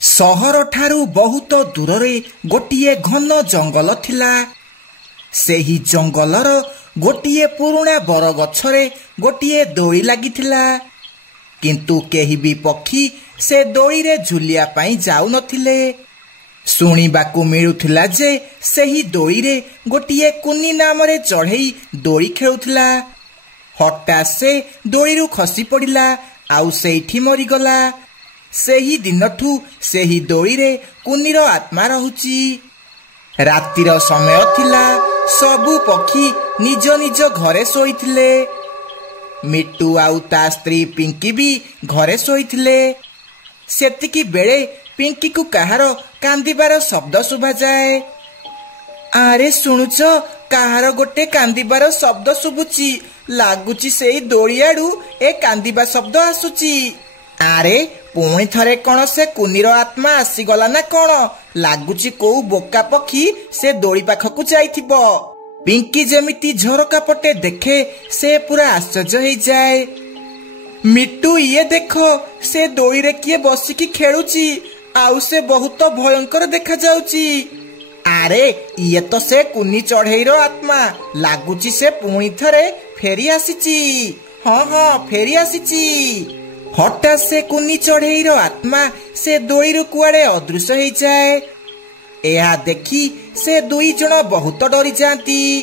सहर ठारू बहुत दूर गोटे घन जंगल थिला। सेही जंगलर गोटे पुराणा बरगछरे गोटे दोली लागिथिला। किंतु केही भी पक्षी से दोली रे झुलिया पाई जाउ नथिले। शुणिबाकू मिलुथिला जे सेही दोली रे गोटे कुनी नाम रे चढ़ई दोली खेलुथिला। हठात से दोलीरु खसी पड़िला आउ सेठी मरीगला। सेही दिनठू सेही दोली रे कुनीर आत्मा रहुची। रातिर समय थिला। सबु पक्षी निज निज घरे सोईथिले। मिट्टू आउ ता स्त्री पिंकी भी घरे सोईथिले। सेतिकी बेले पिंकी को कहार कांदिबार शब्द शुभा जाए। आरे शुणुच कहार गोटे कांदिबार शब्द शुभुची। लागुची सेई दोलियाडू ए कांदिबा शब्द आसुची। आरे पुणी थरे कौन से कुनीर आत्मा आसीगला ना कौन? लागुची कोउ बोका पक्षी से दोली पाखकू जाइथिबो। पिंकी जेमिति झरका पटे देखे से पूरा आश्चर्य हो जाए। मिट्टू ये देखो से दोली रे किए बसिकी खेलुची आउ से बहुत भयंकर देखा जाउची। आरे ये तो से कुनी चढ़ईर आत्मा। लागुची से पुणी थरे फेरी आसीची। हाँ हाँ फेरी आसीची। हठात से कुनी चढ़ईर आत्मा से दोली कुआड़े अदृश्य हो जाए। यह देखी से दुई जन बहुत डरी जाती।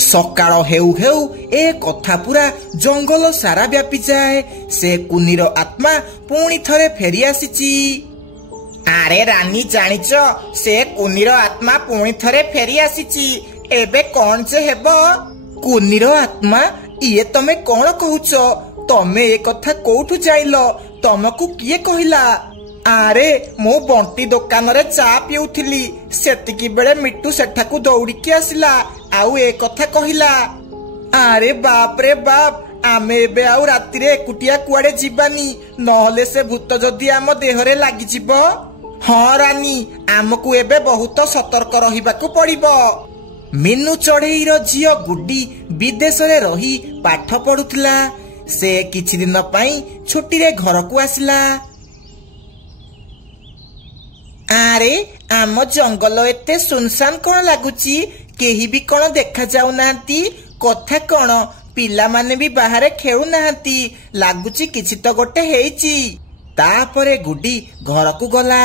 सकाळ हेउ हेउ ए कथा पूरा जंगल सारा व्यापी जाए। से कुनीर आत्मा पुणी थरे फेरी आसीची। आरे रानी जानिच से कुनीर आत्मा पुणी थरे फेरी आसीची। एबे कौन जे हेबो? कुनीर आत्मा ये तमे कौन कहूच? तमे ए कथा कोठु जाइल? तमकू किए कहिला? आरे मु बंटी दुकान रे चा पिउथिली। सेतिकी बेले मिट्टू सेठाकू दौड़िकी आसिला आउ ए कथा कहिला। आरे बाप रे बाप आमे एबे आउ रातिरे एकुटिया कुआडे जीवानी। नहले से भूत जदि आम देहरे लागि जिवो। हाँ रानी आमकू एबे बहुत सतर्क रहिबाकू पड़िबो। मीनू चढ़ईर झियो गुड्डी विदेश रे रही पाठ पढ़ुथिला। से किछि दिन पाई छुट्टी रे घर को आसिला। आरे आम जंगल एते सुनसान कौन लागुची? केही भी कौन देखा जाऊ नांती? कथा कौन? पिला माने भी बाहर खेलु नांती। लागुची किछि तो गोटे हेइची। तापरे गुड्डी घर को गला।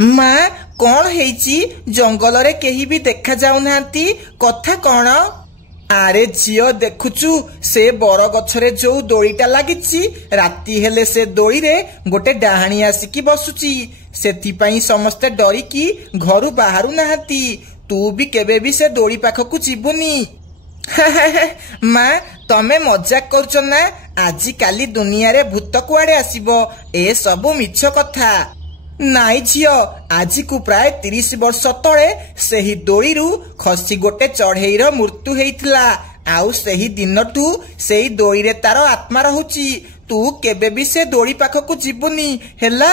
माँ कौन हेइची? जंगल रे केही भी देखा जाऊ नांती। कथा कौन? आरे झियो देखुचु से बर गछरे जो दोलीटा लागिची। राती हेले से दोली रे गोटे डाहाणी आसिकी बसुची। सेथिपाई समस्ते डरिकी घरु बाहरु नाहाती। तू भी केबे भी से दोली पाखकू जीवुनी। माँ तमे मजाक करुच ना? आजि काली दुनिया रे भूत कुआडे आसीबो? ए सबु मिछ कथा। नाई झियो आज को प्राय 30 वर्ष तले सेही दोलीरु खसी गोटे चढ़ईर मृत्यु हेइथिला। आउ सेही दिनठू सेही दोली रे तार आत्मा रहुची। तू केबे भी से दोली पाखकू जीवुनी हैला?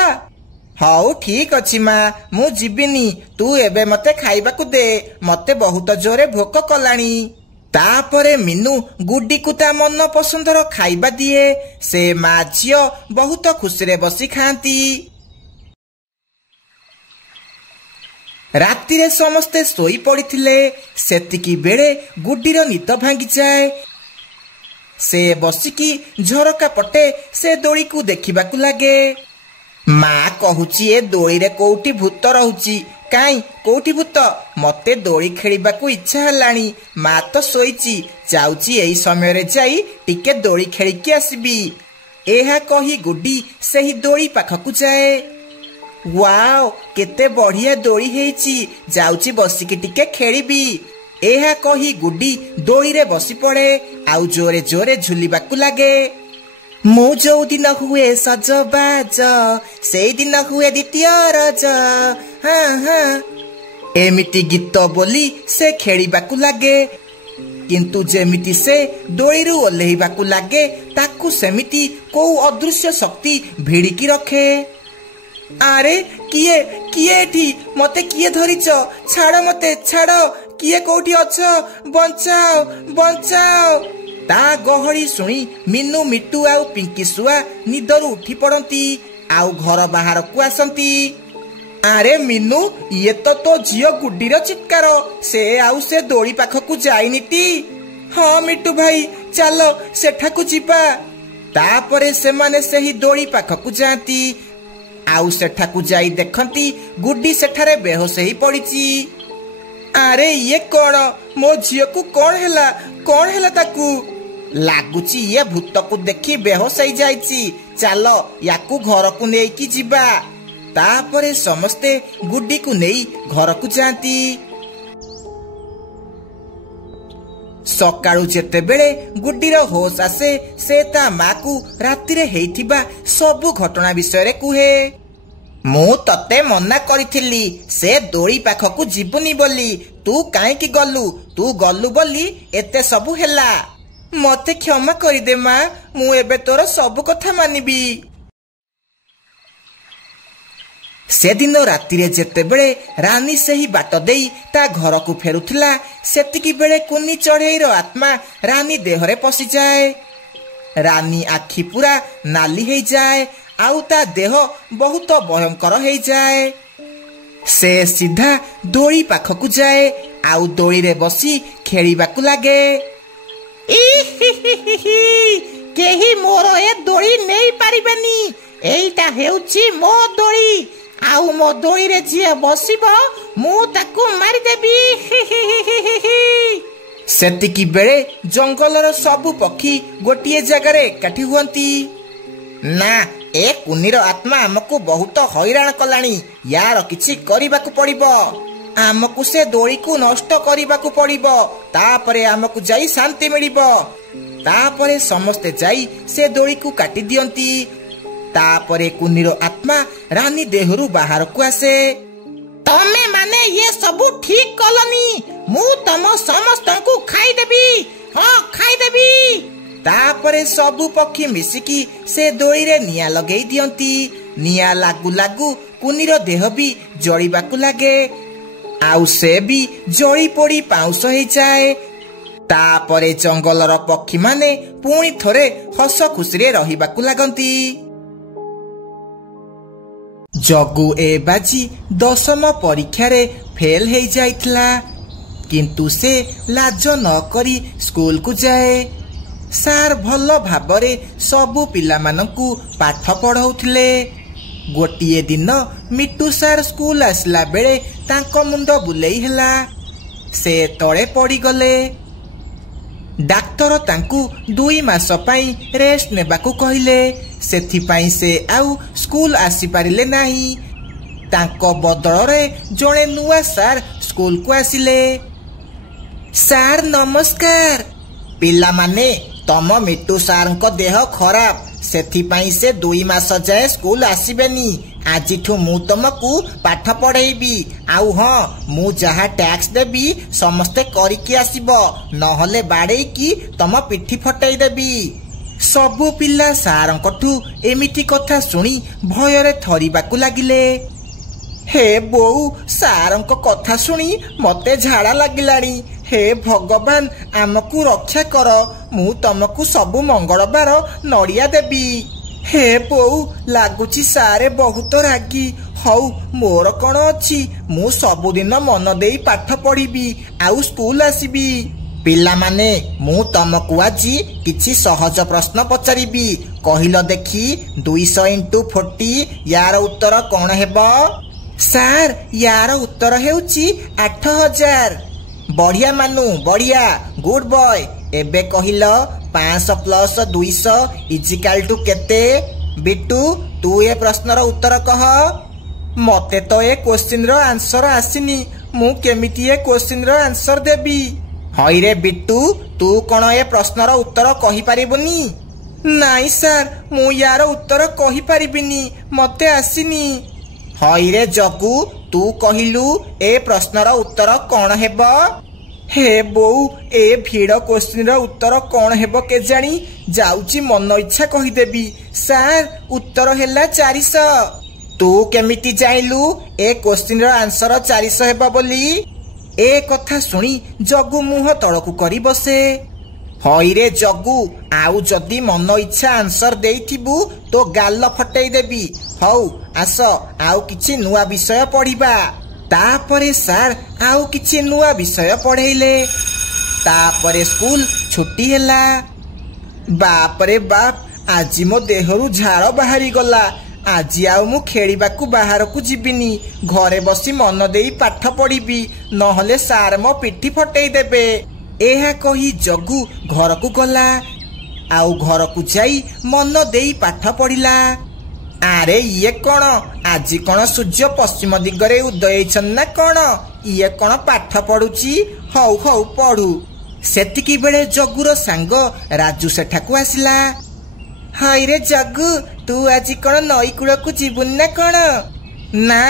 हाउ ठीक अछि माँ मु जीविनी। तू एबे मते खाइबाकू दे। मते बहुत जोरे भोक कलानी। तापरे मीनू गुड्डी को ता मन पसंदर खाइबा दिए। से माँ झियो बहुत खुशी रे बसी खांती। रातिरे समस्ते सोई पड़िथिले। सेतिकी बेले गुड्डीर निद भांगी जाए। से बसिकी झरका पटे से दोली को देखिबाकू लागे। माँ कहूची ए दोली रे कोउटी भूत रहुची। काई कोउटी भूत? मते दोली खेलिबाकू इच्छा हेलानी। माँ तो सोईची। जाउची एई समय रे जाई टिके दोली खेलिकी आसीबी। एहा कही गुड्डी सेही दोली पाखकू जाए। वाओ केते बढ़िया दोली हेइची। जाउची बसिकी टिके खेलिबी। एहा कही गुड्डी दोली रे बसी पड़े आउ जोरे जोरे झुलिबाकू लागे। मु जो दिन हुए सजबाज सेई दिन हुए द्वितीय रज। हाँ हाँ एमिति गीत बोली से खेलिबाकू लागे। किंतु जेमिति से दोलीरु ओल्हेइबाकू लागे ताकू सेमिति कोउ अदृश्य शक्ति भिड़िकी रखे। आरे किए किए एठी? मते किए धरिच? छाड़ मते छाड़। किए कोठी अछ? बंचाओ बंचाओ। ତା ଗହଳି ଶୁଣି ମିନୁ ମିଟୁ ଆଉ ପିଙ୍କି ଶୁଆ ନିଦରୁ ଉଠି ପଡନ୍ତି ଆଉ ଘର ବାହାରକୁ ଆସନ୍ତି। ଆରେ ମିନୁ, ଇଏ ତ ତୋ ଝିଅ ଗୁଡିର ଚିତ୍କାର। ସେ ଆଉ ସେ ଦୋଳି ପାଖକୁ ଯାଇନିଟି? ହଁ ମିଟୁ ଭାଇ, ଚାଲ ସେଠାକୁ ଯିବା। ତାପରେ ସେମାନେ ସେହି ଦୋଳି ପାଖକୁ ଯାଆନ୍ତି ଆଉ ସେଠାକୁ ଯାଇ ଦେଖନ୍ତି ଗୁଡି ସେଠାରେ ବେହୋସ ହେଇ ପଡିଛି। ଆରେ ଇଏ କଣ? ମୋ ଝିଅକୁ କଣ ହେଲା? କଣ ହେଲା ତାକୁ? ଲାଗୁଛି ଇଏ ଭୂତକୁ ଦେଖି ବେହୋସ ହେଇଯାଇଛି। ଚାଲ ୟାକୁ ଘରକୁ ନେଇକି ଯିବା। ତାପରେ ସମସ୍ତେ ଗୁଡିକୁ ନେଇ ଘରକୁ ଯାଆନ୍ତି। ସକାଳୁ ଯେତେବେଳେ ଗୁଡିର ହୋସ ଆସେ, ସେ ତା ମାକୁ ରାତିରେ ହେଇଥିବା ସବୁ ଘଟଣା ବିଷୟରେ କୁହେ। ମୁଁ ତତେ ମନା କରିଥିଲି ସେ ଦୋଳି ପାଖକୁ ଯିବୁନି ବୋଲି। ତୁ କାହିଁକି ଗଲୁ? ତୁ ଗଲୁ ବୋଲି ଏତେ ସବୁ ହେଲା। ମତେ କ୍ଷମା କରିଦେ ମା, ମୁଁ ଏବେ ତୋର ସବୁ କଥା ମାନିବି। ସେଦିନ ରାତିରେ ଯେତେବେଳେ ରାନୀ ସେହି ବାଟ ଦେଇ ତା ଘରକୁ ଫେରୁଥିଲା, ସେତିକି ବେଳେ କୁନି ଚଢ଼େଇର ଆତ୍ମା ରାନୀ ଦେହରେ ପଶିଯାଏ। ରାନୀ ଆଖି ପୁରା ନାଲି ହେଇଯାଏ ଆଉ ତା ଦେହ ବହୁତ ଭୟଙ୍କର ହେଇଯାଏ। ସେ ସିଧା ଦୋଳି ପାଖକୁ ଯାଏ ଆଉ ଦୋଳିରେ ବସି ଖେଳିବାକୁ ଲାଗେ। କେହି ମୋର ଏ ଦୋଳି ନେଇ ପାରିବେନି। ଏଇଟା ହେଉଛି ମୋ ଦୋଳି, ଆଉ ମୋ ଦୋଳିରେ ଯିଏ ବସିବ ମୁଁ ତାକୁ ମାରିଦେବି। ସେତିକି ବେଳେ ଜଙ୍ଗଲର ସବୁ ପକ୍ଷୀ ଗୋଟିଏ ଜାଗାରେ ଏକାଠି ହୁଅନ୍ତି। ନା, ଏ କୁନିର ଆତ୍ମା ଆମକୁ ବହୁତ ହଇରାଣ କଲାଣି। ୟାର କିଛି କରିବାକୁ ପଡିବ। ଆମକୁ ସେ ଦୋଳିକୁ ନଷ୍ଟ କରିବାକୁ ପଡିବ। ତାପରେ ଆମକୁ ଯାଇ ଶାନ୍ତି ମିଳିବ। ତାପରେ ସମସ୍ତେ ଯାଇ ସେ ଦୋଳିକୁ କାଟି ଦିଅନ୍ତି। ତାପରେ କୁନିର ଆତ୍ମା ରାନୀ ଦେହରୁ ବାହାରକୁ ଆସେ। ତମେ ମାନେ ଇଏ ସବୁ ଠିକ କଲନି। ମୁଁ ତମ ସମସ୍ତଙ୍କୁ ଖାଇଦେବି। ହଁ, ଖାଇଦେବି। ତାପରେ ସବୁ ପକ୍ଷୀ ମିଶିକି ସେ ଦୋଳିରେ ନିଆଁ ଲଗେଇ ଦିଅନ୍ତି। ନିଆଁ ଲାଗୁ ଲାଗୁ କୁନିର ଦେହ ବି ଜଳିବାକୁ ଲାଗେ ଆଉ ସେ ବି ଜଳି ପୋଡ଼ି ପାଉଁଶ ହେଇଯାଏ। ତାପରେ ଜଙ୍ଗଲର ପକ୍ଷୀମାନେ ପୁଣି ଥରେ ହସ ଖୁସିରେ ରହିବାକୁ ଲାଗନ୍ତି। ଜଗୁ ଏ ବାଜି 10ମ ପରୀକ୍ଷାରେ ଫେଲ ହେଇଯାଇଥିଲା, କିନ୍ତୁ ସେ ଲାଜ ନ କରି ସ୍କୁଲକୁ ଯାଏ। ସାର୍ ଭଲ ଭାବରେ ସବୁ ପିଲାମାନଙ୍କୁ ପାଠ ପଢ଼ଉଥିଲେ। ଗୋଟିଏ ଦିନ ମିଟୁ ସାର୍ ସ୍କୁଲ ଆସିଲା ବେଳେ ତାଙ୍କ ମୁଣ୍ଡ ବୁଲେଇ ହେଲା। ସେ ତଳେ ପଡ଼ିଗଲେ। ଡାକ୍ତର ତାଙ୍କୁ 2 ମାସ ପାଇଁ ରେଷ୍ଟ ନେବାକୁ କହିଲେ। ସେଥିପାଇଁ ସେ ଆଉ ସ୍କୁଲ ଆସିପାରିଲେ ନାହିଁ। ତାଙ୍କ ବଦଳରେ ଜଣେ ନୂଆ ସାର୍ ସ୍କୁଲକୁ ଆସିଲେ। ସାର୍ ନମସ୍କାର। ପିଲାମାନେ, ତମ ମିଟୁ ସାର୍ଙ୍କ ଦେହ ଖରାପ, ସେଥିପାଇଁ ସେ 2 ମାସ ଯାଏ ସ୍କୁଲ ଆସିବେନି। ଆଜିଠୁ ମୁଁ ତମକୁ ପାଠ ପଢ଼େଇବି। ଆଉ ହଁ, ମୁଁ ଯାହା ଟ୍ୟାକ୍ସ ଦେବି ସମସ୍ତେ କରିକି ଆସିବ, ନହେଲେ ବାଡ଼େଇକି ତମ ପିଠି ଫଟେଇ ଦେବି। ସବୁ ପିଲା ସାରଙ୍କଠୁ ଏମିତି କଥା ଶୁଣି ଭୟରେ ଥରିବାକୁ ଲାଗିଲେ। ହେ ବୋଉ, ସାରଙ୍କ କଥା ଶୁଣି ମତେ ଝାଡ଼ା ଲାଗିଲାଣି। ହେ ଭଗବାନ, ଆମକୁ ରକ୍ଷା କର। ମୁଁ ତମକୁ ସବୁ ମଙ୍ଗଳବାର ନଡ଼ିଆ ଦେବି। ହେ ବୋଉ, ଲାଗୁଛି ସାରେ ବହୁତ ରାଗି। ହଉ, ମୋର କଣ ଅଛି, ମୁଁ ସବୁଦିନ ମନ ଦେଇ ପାଠ ପଢ଼ିବି ଆଉ ସ୍କୁଲ ଆସିବି। ପିଲାମାନେ, ମୁଁ ତମକୁ ଆଜି କିଛି ସହଜ ପ୍ରଶ୍ନ ପଚାରିବି। କହିଲ ଦେଖି, 200 × 40 ୟାର ଉତ୍ତର କଣ ହେବ? ସାର୍, ୟାର ଉତ୍ତର ହେଉଛି 8000। ବଢିଆ ମାନୁ, ବଢିଆ, ଗୁଡ ବୟ। ଏବେ କହିଲ 500 + 200 = କେତେ? ବିଟୁ, ତୁ ଏ ପ୍ରଶ୍ନର ଉତ୍ତର କହ। ମତେ ତ ଏ କ୍ୱେଶ୍ଚିନ୍ର ଆନ୍ସର ଆସିନି। ମୁଁ କେମିତି ଏ କ୍ୱେଶ୍ଚିନ୍ର ଆନ୍ସର ଦେବି? ହଇରେ ବିଟୁ, ତୁ କଣ ଏ ପ୍ରଶ୍ନର ଉତ୍ତର କହିପାରିବୁନି? ନାଇଁ ସାର୍, ମୁଁ ୟାର ଉତ୍ତର କହିପାରିବିନି, ମତେ ଆସିନି। ହଇରେ ଜଗୁ, ତୁ କହିଲୁ ଏ ପ୍ରଶ୍ନର ଉତ୍ତର କଣ ହେବ? ହେ ବୋଉ, ଏ ଭିଡ଼ କ୍ୱେଶ୍ଚିନ୍ର ଉତ୍ତର କଣ ହେବ କେଜାଣି? ଯାଉଛି ମନ ଇଚ୍ଛା କହିଦେବି। ସାର୍, ଉତ୍ତର ହେଲା 400। ତୁ କେମିତି ଜାଣିଲୁ ଏ କ୍ୱେଶ୍ଚିନ୍ର ଆନ୍ସର 400 ହେବ ବୋଲି? ଏ କଥା ଶୁଣି ଜଗୁ ମୁହଁ ତଳକୁ କରି ବସେ। ହଇରେ ଜଗୁ, ଆଉ ଯଦି ମନ ଇଚ୍ଛା ଆନ୍ସର ଦେଇଥିବୁ ତ ଗାଲ ଫଟେଇ ଦେବି। ହଉ ଆସ ଆଉ କିଛି ନୂଆ ବିଷୟ ପଢିବା। ତାପରେ ସାର୍ ଆଉ କିଛି ନୂଆ ବିଷୟ ପଢେଇଲେ। ତାପରେ ସ୍କୁଲ ଛୁଟି ହେଲା। ବାପରେ ବାପ, ଆଜି ମୋ ଦେହରୁ ଝାଳ ବାହାରିଗଲା। ଆଜି ଆଉ ମୁଁ ଖେଳିବାକୁ ବାହାରକୁ ଯିବିନି, ଘରେ ବସି ମନ ଦେଇ ପାଠ ପଢିବି, ନହେଲେ ସାର୍ ମୋ ପିଠି ଫଟେଇ ଦେବେ। ଏହା କହି ଜଗୁ ଘରକୁ ଗଲା। ଆଉ ଘରକୁ ଯାଇ ମନ ଦେଇ ପାଠ ପଢିଲା। ଆରେ ଇଏ କଣ, ଆଜି କଣ ସୂର୍ଯ୍ୟ ପଶ୍ଚିମ ଦିଗରେ ଉଦୟ ହେଇଛନ୍ତି ନା କଣ? ଇଏ କଣ ପାଠ ପଢୁଛି? ହଉ ହଉ ପଢୁ। ସେତିକି ବେଳେ ଜଗୁର ସାଙ୍ଗ ରାଜୁ ସେଠାକୁ ଆସିଲା। ହଇରେ ଜଗୁ, ତୁ ଆଜି କଣ ନଈ କୂଳକୁ ଯିବୁନି ନା କଣ? ନା,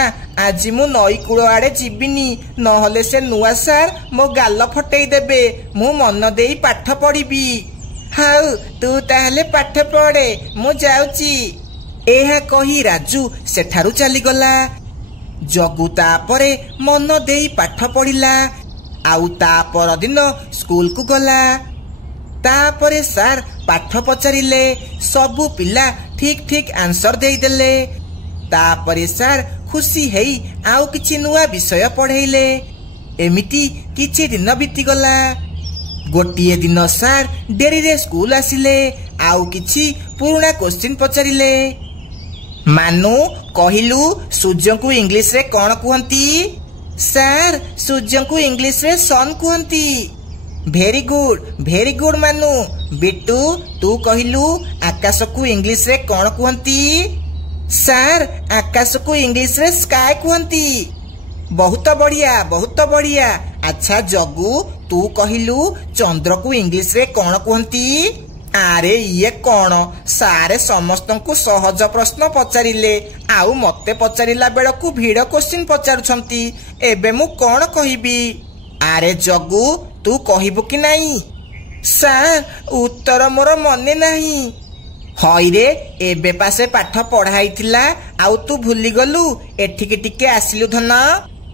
ଆଜି ମୁଁ ନଈ କୂଳ ଆଡେ ଯିବିନି, ନହେଲେ ସେ ନୂଆ ସାର୍ ମୋ ଗାଲ ଫଟେଇ ଦେବେ। ମୁଁ ମନ ଦେଇ ପାଠ ପଢିବି। ହଉ ତୁ ତାହେଲେ ପାଠ ପଢେ, ମୁଁ ଯାଉଛି। ଏହା କହି ରାଜୁ ସେଠାରୁ ଚାଲିଗଲା। ଜଗୁ ତାପରେ ମନ ଦେଇ ପାଠ ପଢିଲା। ଆଉ ତା ପରଦିନ ସ୍କୁଲକୁ ଗଲା। ତାପରେ ସାର୍ ପାଠ ପଚାରିଲେ। ସବୁ ପିଲା ଠିକ ଠିକ ଆନ୍ସର ଦେଇଦେଲେ। ତାପରେ ସାର୍ ଖୁସି ହେଇ ଆଉ କିଛି ନୂଆ ବିଷୟ ପଢେଇଲେ। ଏମିତି କିଛି ଦିନ ବିତିଗଲା। ଗୋଟିଏ ଦିନ ସାର୍ ଡେରିରେ ସ୍କୁଲ ଆସିଲେ। ଆଉ କିଛି ପୁରୁଣା କୋଶ୍ଚିନ୍ ପଚାରିଲେ। ମାନୁ, କହିଲୁ ସୂର୍ଯ୍ୟଙ୍କୁ ଇଂଲିଶରେ କଣ କୁହନ୍ତି? ସାର୍, ସୂର୍ଯ୍ୟଙ୍କୁ ଇଂଲିଶରେ ସନ୍ କୁହନ୍ତି। ଭେରି ଗୁଡ ମାନୁ। ବିଟୁ, ତୁ କହିଲୁ ଆକାଶକୁ ଇଂଲିଶରେ କଣ କୁହନ୍ତି? ସାର୍, ଆକାଶକୁ ଇଂଲିଶରେ ସ୍କାଏ କୁହନ୍ତି। ବହୁତ ବଢିଆ, ବହୁତ ବଢିଆ। ଆଚ୍ଛା ଜଗୁ, ତୁ କହିଲୁ ଚନ୍ଦ୍ରକୁ ଇଂଲିଶରେ କଣ କୁହନ୍ତି? ଆରେ ଇଏ କଣ, ସାରେ ସମସ୍ତଙ୍କୁ ସହଜ ପ୍ରଶ୍ନ ପଚାରିଲେ, ଆଉ ମତେ ପଚାରିଲା ବେଳକୁ ଭିଡ କୋଶ୍ଚିନ୍ ପଚାରୁଛନ୍ତି। ଏବେ ମୁଁ କଣ କହିବି? ଆରେ ଜଗୁ, ତୁ କହିବୁ କି ନାହିଁ? ସାର୍, ଉତ୍ତର ମୋର ମନେ ନାହିଁ। ହଇରେ, ଏବେ ପା ସେ ପାଠ ପଢା ହେଇଥିଲା, ଆଉ ତୁ ଭୁଲିଗଲୁ? ଏଠିକି ଟିକେ ଆସିଲୁ ଧନ।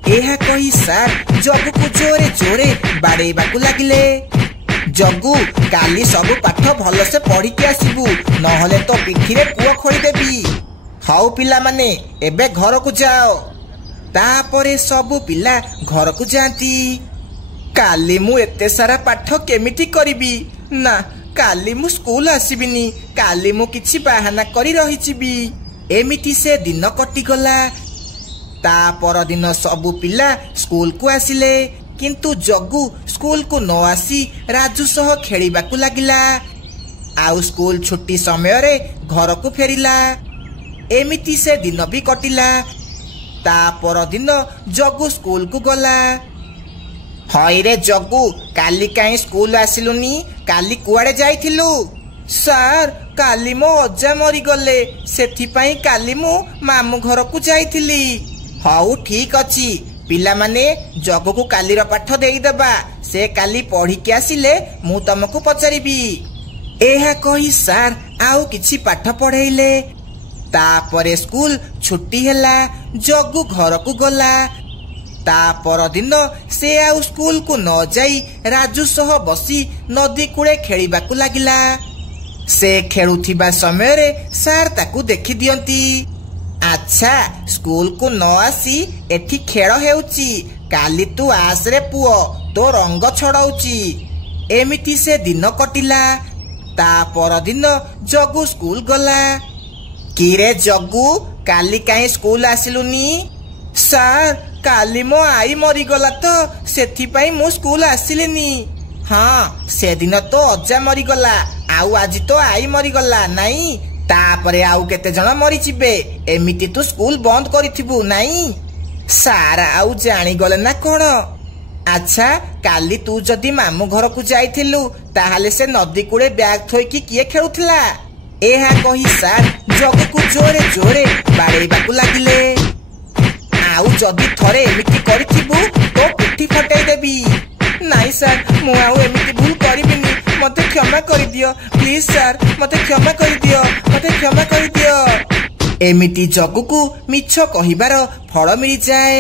ଏହା କହି ସାର୍ ଜଗୁକୁ ଜୋରେ ଜୋରେ ବାଡେଇବାକୁ ଲାଗିଲେ। ଜଗୁ, କାଲି ସବୁ ପାଠ ଭଲସେ ପଢିକି ଆସିବୁ, ନହେଲେ ତ ପିଠିରେ ପୁଅ ଖୋଳିଦେବି। ହଉ ପିଲାମାନେ, ଏବେ ଘରକୁ ଯାଅ। ତାପରେ ସବୁ ପିଲା ଘରକୁ ଯାଆନ୍ତି। କାଲି ମୁଁ ଏତେ ସାରା ପାଠ କେମିତି କରିବି? ନା, କାଲି ମୁଁ ସ୍କୁଲ ଆସିବିନି। କାଲି ମୁଁ କିଛି ବାହାନା କରି ରହିଯିବି। ଏମିତି ସେ ଦିନ କଟିଗଲା। ତା ପରଦିନ ସବୁ ପିଲା ସ୍କୁଲକୁ ଆସିଲେ, କିନ୍ତୁ ଜଗୁ ସ୍କୁଲକୁ ନ ଆସି ରାଜୁ ସହ ଖେଳିବାକୁ ଲାଗିଲା। ଆଉ ସ୍କୁଲ ଛୁଟି ସମୟରେ ଘରକୁ ଫେରିଲା। ଏମିତି ସେ ଦିନ ବି କଟିଲା। ତା ପରଦିନ ଜଗୁ ସ୍କୁଲକୁ ଗଲା। ହଇରେ ଜଗୁ, କାଲି କାହିଁ ସ୍କୁଲ ଆସିଲୁନି? କାଲି କୁଆଡେ ଯାଇଥିଲୁ? ସାର୍, କାଲି ମୋ ଅଜା ମରିଗଲେ, ସେଥିପାଇଁ କାଲି ମୁଁ ମାମୁଁ ଘରକୁ ଯାଇଥିଲି। ହଉ ଠିକ ଅଛି, ପିଲାମାନେ ଜଗୁକୁ କାଲିର ପାଠ ଦେଇଦେବା। ସେ କାଲି ପଢିକି ଆସିଲେ ମୁଁ ତମକୁ ପଚାରିବି। ଏହା କହି ସାର୍ ଆଉ କିଛି ପାଠ ପଢେଇଲେ। ତାପରେ ସ୍କୁଲ ଛୁଟି ହେଲା। ଜଗୁ ଘରକୁ ଗଲା। ତା ପରଦିନ ସେ ଆଉ ସ୍କୁଲକୁ ନ ଯାଇ ରାଜୁ ସହ ବସି ନଦୀ କୂଳେ ଖେଳିବାକୁ ଲାଗିଲା। ସେ ଖେଳୁଥିବା ସମୟରେ ସାର୍ ତାକୁ ଦେଖି ଦିଅନ୍ତି। ଆଚ୍ଛା, ସ୍କୁଲକୁ ନ ଆସି ଏଠି ଖେଳ ହେଉଛି। କାଲି ତୁ ଆସରେ ପୁଅ, ତୋ ରଙ୍ଗ ଛଡଉଛି। ଏମିତି ସେ ଦିନ କଟିଲା। ତା ପରଦିନ ଜଗୁ ସ୍କୁଲ ଗଲା। କିରେ ଜଗୁ, କାଲି କାହିଁ ସ୍କୁଲ ଆସିଲୁନି? ସାର୍, କାଲି ମୋ ଆଈ ମରିଗଲା ତ, ସେଥିପାଇଁ ମୁଁ ସ୍କୁଲ ଆସିଲିନି। ହଁ, ସେଦିନ ତ ଅଜା ମରିଗଲା, ଆଉ ଆଜି ତ ଆଈ ମରିଗଲା ନାଇଁ? ତାପରେ ଆଉ କେତେ ଜଣ ମରିଯିବେ। ଏମିତି ତୁ ସ୍କୁଲ ବନ୍ଦ କରିଥିବୁ ନାଇଁ? ସାର୍ ଆଉ ଜାଣିଗଲେ ନା କଣ? ଆଚ୍ଛା, କାଲି ତୁ ଯଦି ମାମୁଁ ଘରକୁ ଯାଇଥିଲୁ, ତାହେଲେ ସେ ନଦୀ କୂଳେ ବ୍ୟାଗ ଥୋଇକି କିଏ ଖେଳୁଥିଲା? ଏହା କହି ସାର୍ ଜଗୁକୁ ଜୋରେ ଜୋରେ ବାଡେଇବାକୁ ଲାଗିଲେ। ଆଉ ଯଦି ଥରେ ଏମିତି କରିଥିବୁ ତ ପିଠି ଫଟେଇ ଦେବି। ନାଇଁ ସାର୍, ମୁଁ ଆଉ ଏମିତି ଭୁଲ କରିବିନି। ମତେ କ୍ଷମା କରିଦିଅ ପ୍ଲିଜ ସାର୍, ମତେ କ୍ଷମା କରିଦିଅ, ମତେ କ୍ଷମା କରିଦିଅ। ଏମିତି ଜଗୁକୁ ମିଛ କହିବାର ଫଳ ମିଳିଯାଏ।